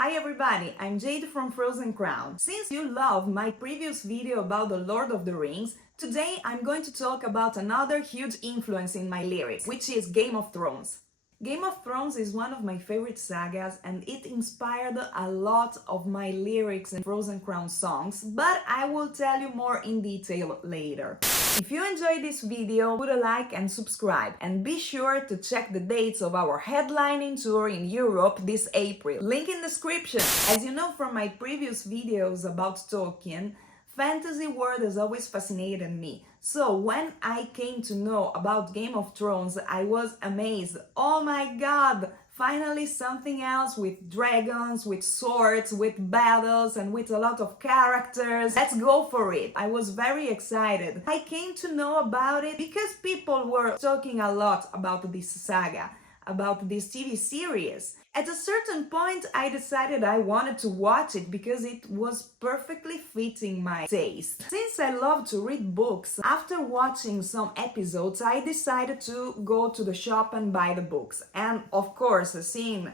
Hi everybody, I'm Jade from Frozen Crown. Since you loved my previous video about the Lord of the Rings, today I'm going to talk about another huge influence in my lyrics, which is Game of Thrones. Game of Thrones is one of my favorite sagas and it inspired a lot of my lyrics and Frozen Crown songs, but I will tell you more in detail later. If you enjoyed this video, put a like and subscribe, and be sure to check the dates of our headlining tour in Europe this April. Link in description. As you know from my previous videos about Tolkien, fantasy world has always fascinated me. So when I came to know about Game of Thrones, I was amazed. Oh my god! Finally something else with dragons, with swords, with battles, and with a lot of characters. Let's go for it! I was very excited. I came to know about it because people were talking a lot about this saga, about this TV series. At a certain point, I decided I wanted to watch it because it was perfectly fitting my taste. Since I love to read books, after watching some episodes, I decided to go to the shop and buy the books. And of course, seeing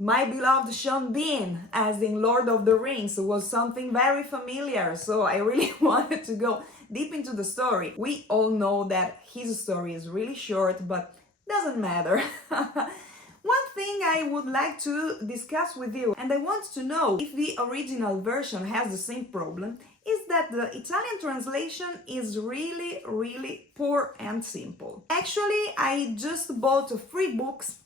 my beloved Sean Bean as in Lord of the Rings was something very familiar, so I really wanted to go deep into the story. We all know that his story is really short, but doesn't matter. One thing I would like to discuss with you, and I want to know if the original version has the same problem, is that the Italian translation is really poor and simple. Actually, I just bought 3 books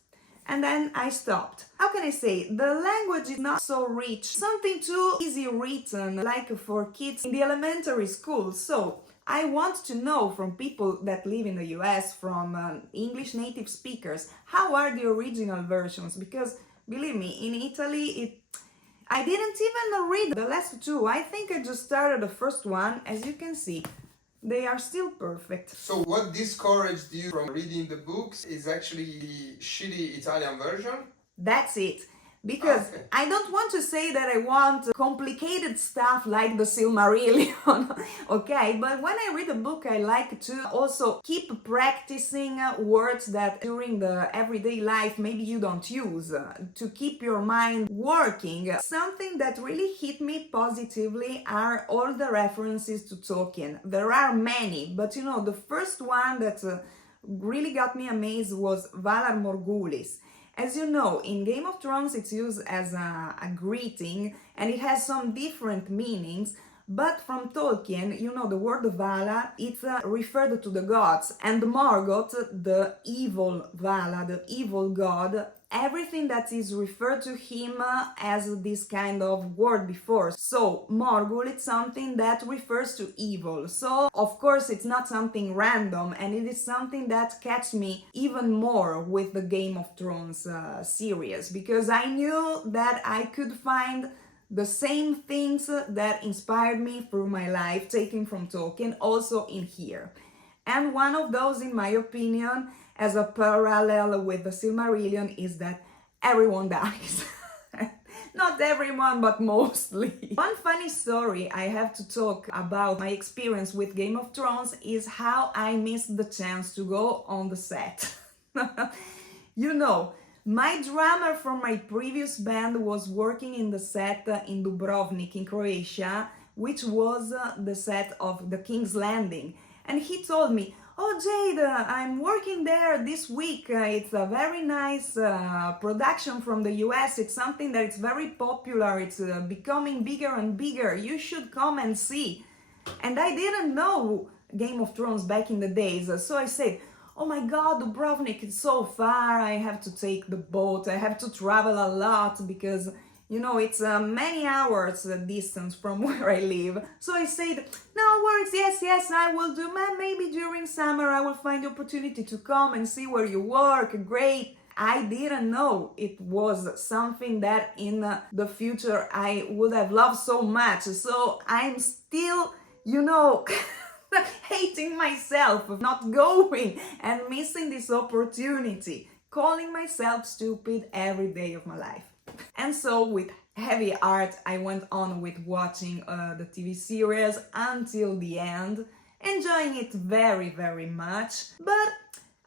and then I stopped. How can I say? The language is not so rich, something too easy written, like for kids in the elementary school. So I want to know from people that live in the US, from English native speakers, how are the original versions? Because believe me, in Italy, I didn't even read the last 2. I think I just started the first one. As you can see, they are still perfect. So what discouraged you from reading the books is actually the shitty Italian version? That's it. Because okay. I don't want to say that I want complicated stuff like the Silmarillion, okay? But when I read a book, I like to also keep practicing words that during the everyday life maybe you don't use, to keep your mind working. Something that really hit me positively are all the references to Tolkien. There are many, but you know, the first one that really got me amazed was Valar Morghulis. As you know, in Game of Thrones it's used as a greeting and it has some different meanings, but from Tolkien, you know, the word Valar, it's referred to the gods, and Morgoth, the evil Valar, the evil god, everything that is referred to him as this kind of word before. So Morgul, it's something that refers to evil. So of course it's not something random, and it is something that catch me even more with the Game of Thrones series, because I knew that I could find the same things that inspired me through my life, taken from Tolkien, also in here. And one of those, in my opinion, as a parallel with the Silmarillion, is that everyone dies. Not everyone, but mostly. One funny story I have to talk about my experience with Game of Thrones is how I missed the chance to go on the set. You know, my drummer from my previous band was working in the set in Dubrovnik in Croatia, which was the set of The King's Landing. And he told me, "Oh Jade, I'm working there this week. It's a very nice production from the US. It's something that is very popular. It's becoming bigger and bigger. You should come and see." And I didn't know Game of Thrones back in the days, so I said, "Oh my god, Dubrovnik is so far, I have to take the boat, I have to travel a lot because, you know, it's many hours distance from where I live." So I said, "No worries, yes, I will do. Maybe during summer I will find the opportunity to come and see where you work, great." I didn't know it was something that in the future I would have loved so much. So I'm still, you know, hating myself for not going and missing this opportunity, calling myself stupid every day of my life. And so with heavy heart I went on with watching the TV series until the end, enjoying it very much, but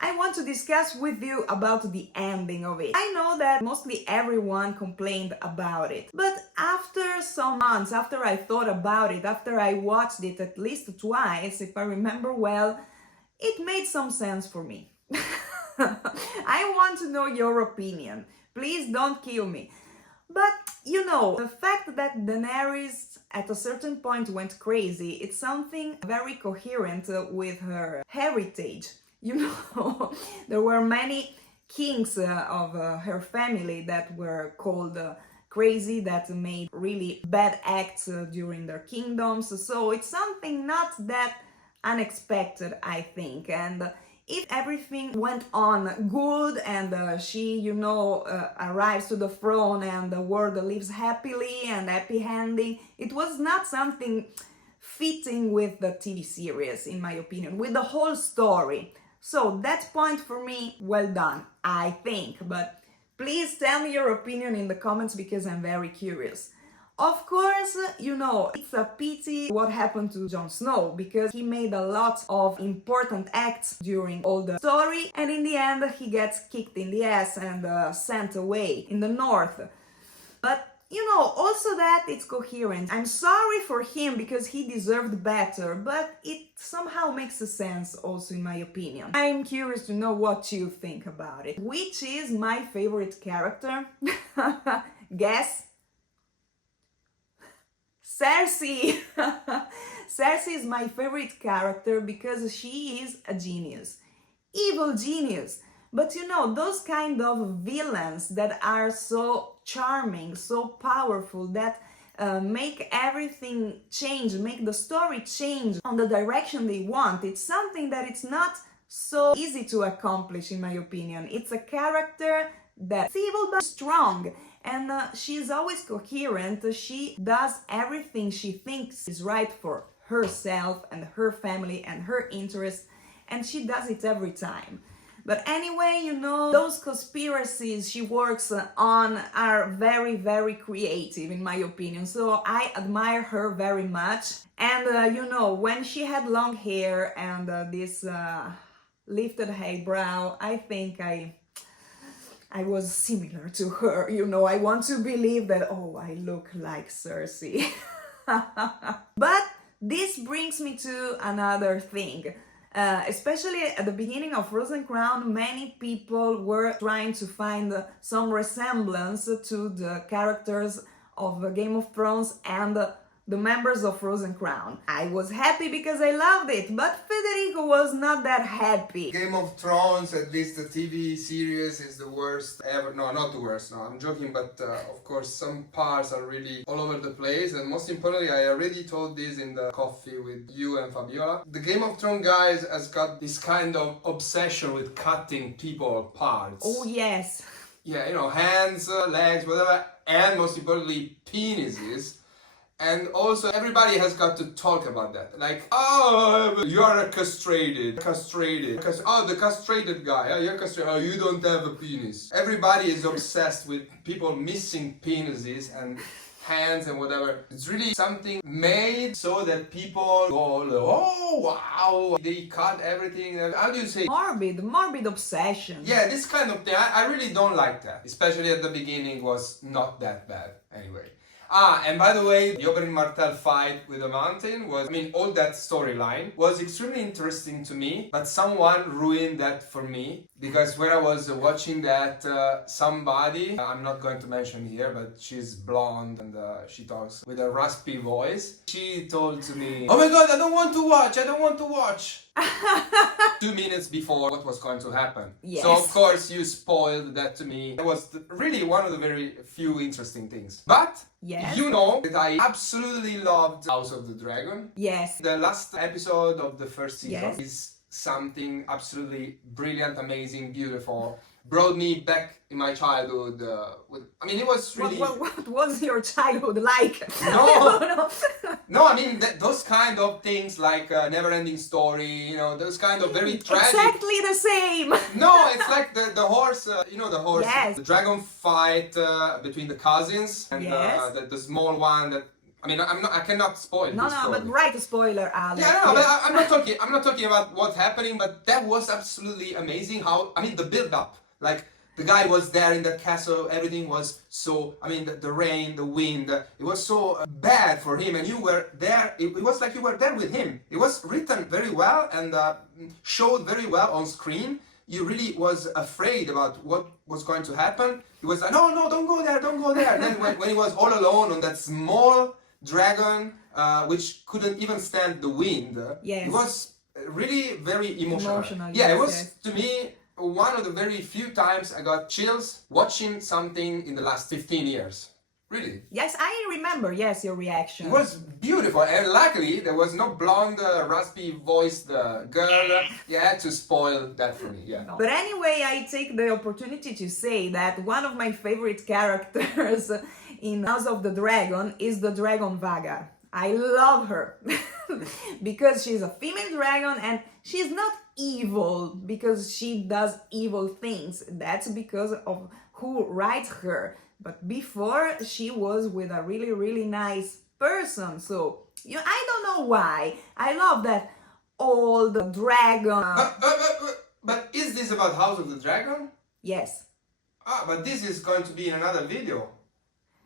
I want to discuss with you about the ending of it. I know that mostly everyone complained about it, but after some months, after I thought about it, after I watched it at least twice, if I remember well, it made some sense for me. I want to know your opinion. Please don't kill me. But, you know, the fact that Daenerys at a certain point went crazy, it's something very coherent with her heritage. You know, there were many kings of her family that were called crazy, that made really bad acts during their kingdoms. So it's something not that unexpected, I think. And if everything went on good and she, you know, arrives to the throne and the world lives happily and happy ending, it was not something fitting with the TV series, in my opinion, with the whole story. So that point for me, well done, I think. But please tell me your opinion in the comments because I'm very curious. Of course, you know, it's a pity what happened to Jon Snow, because he made a lot of important acts during all the story, and in the end he gets kicked in the ass and sent away in the north. But you know, also that it's coherent. I'm sorry for him because he deserved better, but it somehow makes sense also in my opinion. I'm curious to know what you think about it. Which is my favorite character? Guess? Cersei! Cersei is my favorite character because she is a genius. Evil genius. But you know, those kind of villains that are so charming, so powerful, that make everything change, make the story change on the direction they want. It's something that it's not so easy to accomplish, in my opinion. It's a character that's evil but strong, and she's always coherent. She does everything she thinks is right for herself and her family and her interests, and she does it every time. But anyway, you know, those conspiracies she works on are very, very creative, in my opinion. So I admire her very much. And, you know, when she had long hair and this lifted eyebrow, I think I was similar to her. You know, I want to believe that, oh, I look like Cersei. But this brings me to another thing. Especially at the beginning of Frozen Crown, many people were trying to find some resemblance to the characters of Game of Thrones and the members of Frozen Crown. I was happy because I loved it, but Federico was not that happy. Game of Thrones, at least the TV series, is the worst ever. No, not the worst, no, I'm joking, but of course some parts are really all over the place, and most importantly, I already told this in the coffee with you and Fabiola. The Game of Thrones guys has got this kind of obsession with cutting people parts. Oh yes. Yeah, you know, hands, legs, whatever, and most importantly, penises. And also everybody has got to talk about that. Like, oh, you are castrated. Oh, the castrated guy. Oh, you're castrated. Oh, you don't have a penis. Everybody is obsessed with people missing penises and hands and whatever. It's really something made so that people go, oh, wow. They cut everything. How do you say? Morbid obsession. Yeah, this kind of thing. I really don't like that. Especially at the beginning was not that bad anyway. And by the way, the Oberyn Martell fight with the mountain was, I mean, all that storyline was extremely interesting to me, but someone ruined that for me, because when I was watching that, somebody, I'm not going to mention here, but she's blonde and she talks with a raspy voice. She told to me, oh my god, I don't want to watch. 2 minutes before what was going to happen. Yes. So of course you spoiled that to me. It was really one of the very few interesting things. But yes, you know that I absolutely loved House of the Dragon. Yes. The last episode of the first season Yes. is something absolutely brilliant, amazing, beautiful. Brought me back in my childhood. I mean, it was really. What was your childhood like? No, no. I mean, those kind of things like never-ending story. You know, those kind of very tragic. Exactly the same. No, it's like the horse. You know, the horse. Yes. The dragon fight between the cousins and Yes. the small one that I mean, I cannot spoil No, this no, story. but write a spoiler, Alex. Yeah, no, but I'm not talking. I'm not talking about what's happening. But that was absolutely amazing. How, I mean, the build up. Like the guy was there in the castle. Everything was so. I mean, the rain, the wind. It was so bad for him, and you were there. It was like you were there with him. It was written very well and showed very well on screen. You really was afraid about what was going to happen. He was like, no, no, don't go there, don't go there. And then when he was all alone on that small dragon, which couldn't even stand the wind, Yes. it was really very emotional. Yes, it was, yes. to me, one of the very few times I got chills watching something in the last 15 years. Really. Yes, I remember, yes, your reaction. It was beautiful, and luckily there was no blonde, raspy voiced girl. You had to spoil that for me, yeah. But anyway, I take the opportunity to say that one of my favorite characters in House of the Dragon is the Dragon Vagar. I love her because she's a female dragon and she's not evil because she does evil things. That's because of who writes her. But before, she was with a really, really nice person. So, I don't know why. I love that old dragon. But is this about House of the Dragon? Yes. Ah, but this is going to be in another video.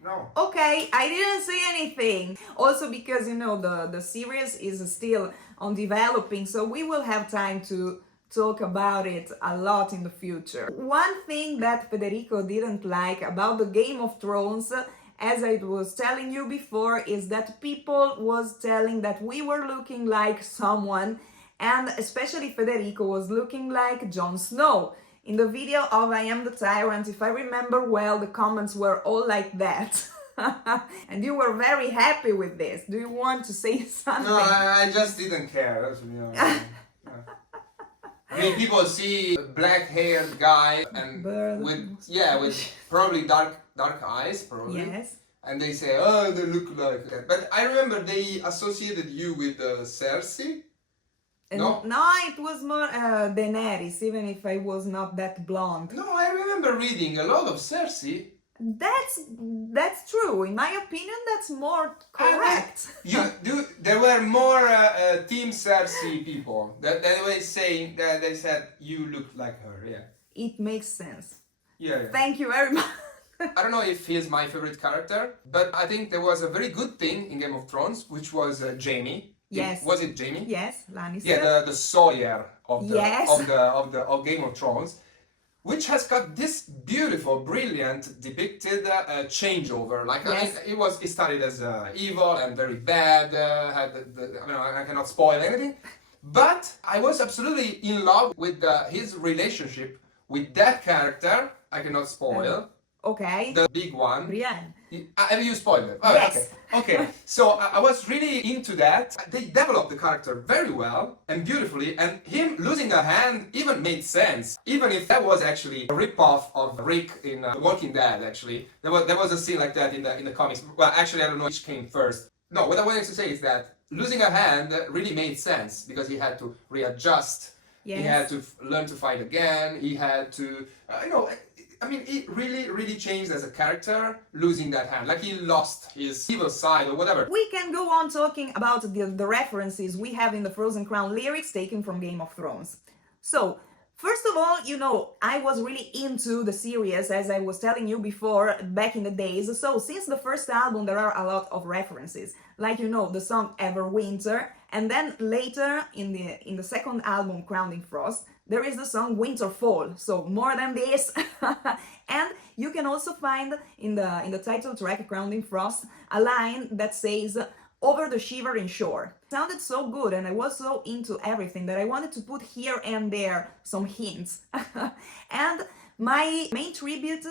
No. Okay, I didn't say anything. Also because, the series is still on developing, so we will have time to talk about it a lot in the future. One thing that Federico didn't like about the Game of Thrones, as I was telling you before, is that people was telling that we were looking like someone, and especially Federico was looking like Jon Snow. In the video of I Am the Tyrant, if I remember well, the comments were all like that. And you were very happy with this. Do you want to say something? No, I just didn't care. I mean, people see a black-haired guy and with probably dark eyes, probably. Yes. And they say, oh, they look like that. But I remember they associated you with Cersei. No? No, it was more Daenerys, even if I was not that blonde. No, I remember reading a lot of Cersei. That's true. In my opinion, that's more correct. There were more Team Cersei people that they were saying that they said you looked like her. Yeah. It makes sense. Yeah. Thank you very much. I don't know if he's my favorite character, but I think there was a very good thing in Game of Thrones, which was Jaime. Yes. Was it Jaime? Yes, Lannister. Yeah, the Sawyer of Game of Thrones, which has got this beautiful, brilliant depicted changeover. Like yes. I mean, it started as evil and very bad. I cannot spoil anything, but I was absolutely in love with his relationship with that character. I cannot spoil. Okay. The big one. Brienne. Have you spoiled it? Oh, yes. Okay. So I was really into that. They developed the character very well and beautifully, and him losing a hand even made sense. Even if that was actually a rip-off of Rick in The Walking Dead. Actually, there was a scene like that in the comics. Well, actually, I don't know which came first. No, what I wanted to say is that losing a hand really made sense because he had to readjust. Yes. He had to learn to fight again. He had to, I mean, it really changed as a character, losing that hand. Like he lost his evil side or whatever. We can go on talking about the references we have in the Frozen Crown lyrics taken from Game of Thrones. So, first of all, I was really into the series, as I was telling you before, back in the days. So, since the first album, there are a lot of references. Like, the song Everwinter, and then later, in the second album, Crowned in Frost, there is the song Winterfall, so more than this. And you can also find in the title track Crowned in Frost a line that says over the shivering shore. It sounded so good and I was so into everything that I wanted to put here and there some hints. And my main tribute,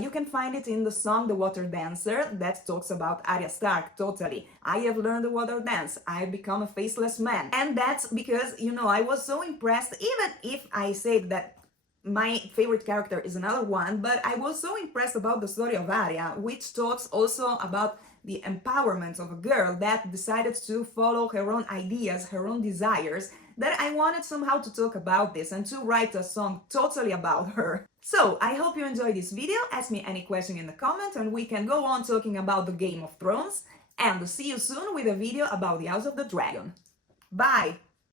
you can find it in the song The Water Dancer that talks about Arya Stark, totally. I have learned the water dance, I have become a faceless man. And that's because, I was so impressed, even if I said that my favorite character is another one, but I was so impressed about the story of Arya, which talks also about the empowerment of a girl that decided to follow her own ideas, her own desires, that I wanted somehow to talk about this and to write a song totally about her. So, I hope you enjoyed this video. Ask me any question in the comment and we can go on talking about the Game of Thrones. and see you soon with a video about the House of the Dragon. Bye!